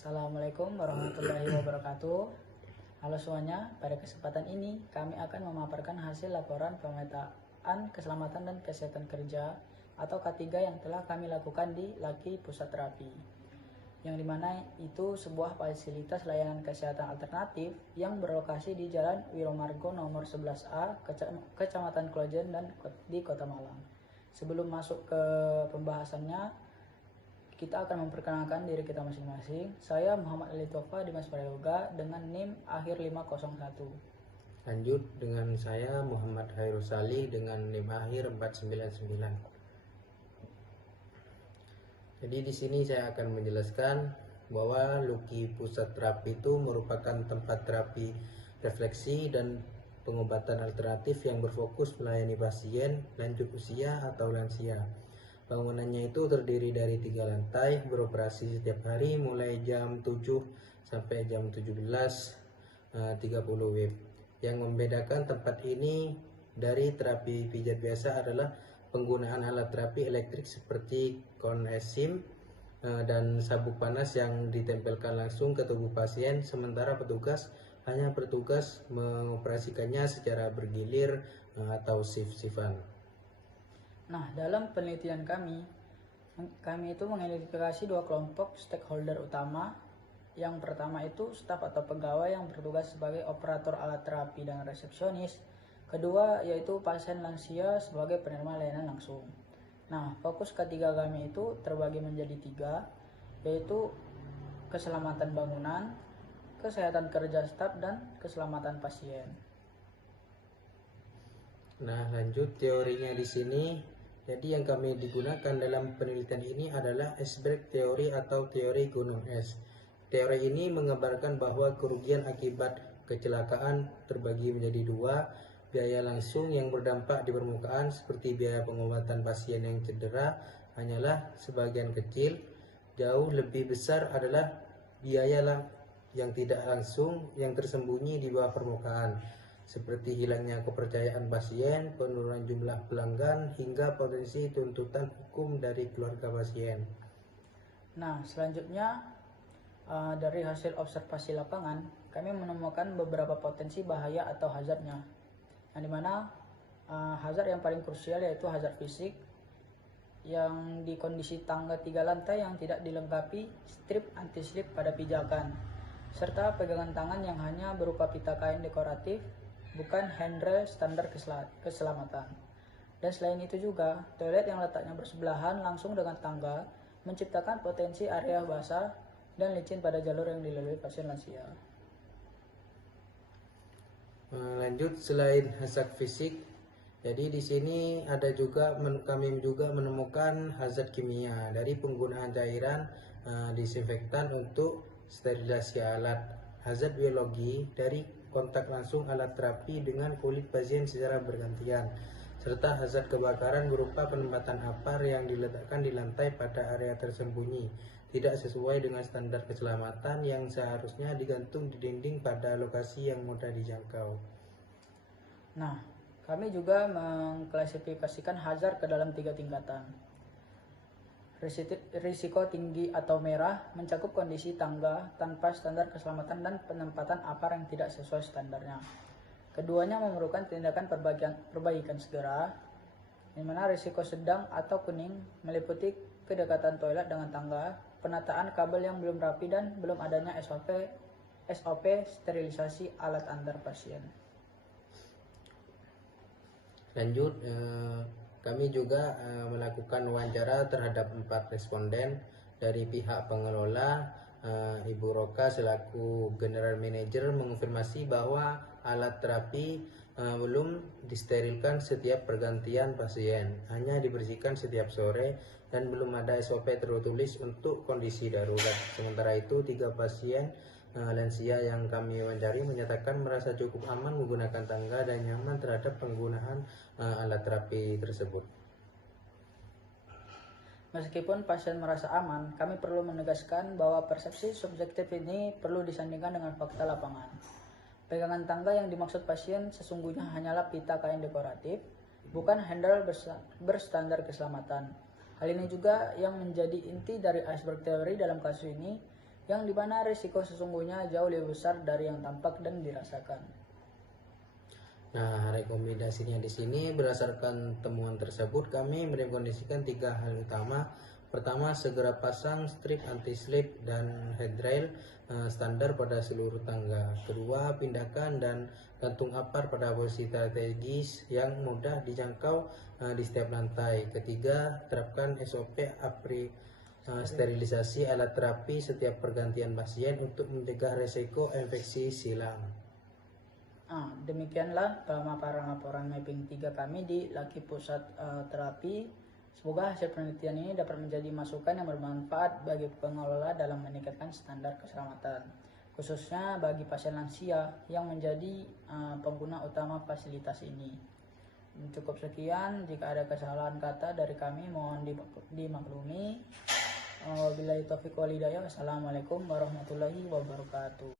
Assalamualaikum warahmatullahi wabarakatuh. Halo semuanya, pada kesempatan ini kami akan memaparkan hasil laporan pemetaan keselamatan dan kesehatan kerja atau K3 yang telah kami lakukan di Laki Pusat Terapi, yang dimana itu sebuah fasilitas layanan kesehatan alternatif yang berlokasi di Jalan Wiromargo nomor 11A, Kecamatan Klojen dan di Kota Malang. Sebelum masuk ke pembahasannya, kita akan memperkenalkan diri kita masing-masing. Saya Muhammad Ali Tofa Dimas Prayoga dengan NIM akhir 501. Lanjut dengan saya Muhammad Hairul Salih dengan NIM akhir 499. Jadi di sini saya akan menjelaskan bahwa Luki Pusat Terapi itu merupakan tempat terapi refleksi dan pengobatan alternatif yang berfokus melayani pasien lanjut usia atau lansia. Bangunannya itu terdiri dari 3 lantai, beroperasi setiap hari mulai jam 7 sampai jam 17.30 WIB. Yang membedakan tempat ini dari terapi pijat biasa adalah penggunaan alat terapi elektrik seperti konesim dan sabuk panas yang ditempelkan langsung ke tubuh pasien, sementara petugas hanya bertugas mengoperasikannya secara bergilir atau shift-shiftan. Nah, dalam penelitian kami itu mengidentifikasi 2 kelompok stakeholder utama. Yang pertama itu staf atau pegawai yang bertugas sebagai operator alat terapi dan resepsionis. Kedua yaitu pasien lansia sebagai penerima layanan langsung. Nah, fokus ketiga kami itu terbagi menjadi 3, yaitu keselamatan bangunan, kesehatan kerja staf, dan keselamatan pasien. Nah, lanjut teorinya di sini. Jadi yang kami digunakan dalam penelitian ini adalah iceberg teori atau teori gunung es. Teori ini menggambarkan bahwa kerugian akibat kecelakaan terbagi menjadi 2, biaya langsung yang berdampak di permukaan seperti biaya pengobatan pasien yang cedera hanyalah sebagian kecil, jauh lebih besar adalah biaya yang tidak langsung yang tersembunyi di bawah permukaan, seperti hilangnya kepercayaan pasien, penurunan jumlah pelanggan, hingga potensi tuntutan hukum dari keluarga pasien. Nah, selanjutnya dari hasil observasi lapangan, kami menemukan beberapa potensi bahaya atau hazardnya, yang dimana hazard yang paling krusial yaitu hazard fisik, yang di kondisi tangga 3 lantai yang tidak dilengkapi strip anti-slip pada pijakan, serta pegangan tangan yang hanya berupa pita kain dekoratif, bukan handrail standar keselamatan. Dan selain itu juga, toilet yang letaknya bersebelahan langsung dengan tangga menciptakan potensi area basah dan licin pada jalur yang dilalui pasien lansia. Lanjut, selain hazard fisik, jadi di sini kami juga menemukan hazard kimia dari penggunaan cairan disinfektan untuk sterilisasi alat, hazard biologi dari kontak langsung alat terapi dengan kulit pasien secara bergantian, serta hazard kebakaran berupa penempatan apar yang diletakkan di lantai pada area tersembunyi, tidak sesuai dengan standar keselamatan yang seharusnya digantung di dinding pada lokasi yang mudah dijangkau. Nah, kami juga mengklasifikasikan hazard ke dalam 3 tingkatan. Risiko tinggi atau merah mencakup kondisi tangga tanpa standar keselamatan dan penempatan apar yang tidak sesuai standarnya. Keduanya memerlukan tindakan perbaikan segera, di mana risiko sedang atau kuning meliputi kedekatan toilet dengan tangga, penataan kabel yang belum rapi, dan belum adanya SOP sterilisasi alat antar pasien. Lanjut, kami juga melakukan wawancara terhadap 4 responden dari pihak pengelola. Ibu Roka selaku General Manager mengonfirmasi bahwa alat terapi belum disterilkan setiap pergantian pasien, hanya dibersihkan setiap sore, dan belum ada SOP tertulis untuk kondisi darurat. Sementara itu 3 pasien lansia yang kami wawancari menyatakan merasa cukup aman menggunakan tangga dan nyaman terhadap penggunaan alat terapi tersebut. Meskipun pasien merasa aman, kami perlu menegaskan bahwa persepsi subjektif ini perlu disandingkan dengan fakta lapangan. Pegangan tangga yang dimaksud pasien sesungguhnya hanyalah pita kain dekoratif, bukan handle berstandar keselamatan. Hal ini juga yang menjadi inti dari iceberg teori dalam kasus ini, yang dimana risiko sesungguhnya jauh lebih besar dari yang tampak dan dirasakan. Nah, rekomendasinya di sini berdasarkan temuan tersebut kami merekomendasikan 3 hal utama. Pertama, segera pasang strip anti-slip dan handrail standar pada seluruh tangga. Kedua, pindahkan dan gantung apar pada posisi strategis yang mudah dijangkau di setiap lantai. Ketiga, terapkan SOP sterilisasi alat terapi setiap pergantian pasien untuk mencegah resiko infeksi silang. Demikianlah pemaparan laporan mapping 3 kami di Laki Pusat Terapi. Semoga hasil penelitian ini dapat menjadi masukan yang bermanfaat bagi pengelola dalam meningkatkan standar keselamatan, khususnya bagi pasien lansia yang menjadi pengguna utama fasilitas ini. Cukup sekian, jika ada kesalahan kata dari kami mohon dimaklumi. Wabillahi taufiq wal hidayah. Wassalamualaikum warahmatullahi wabarakatuh.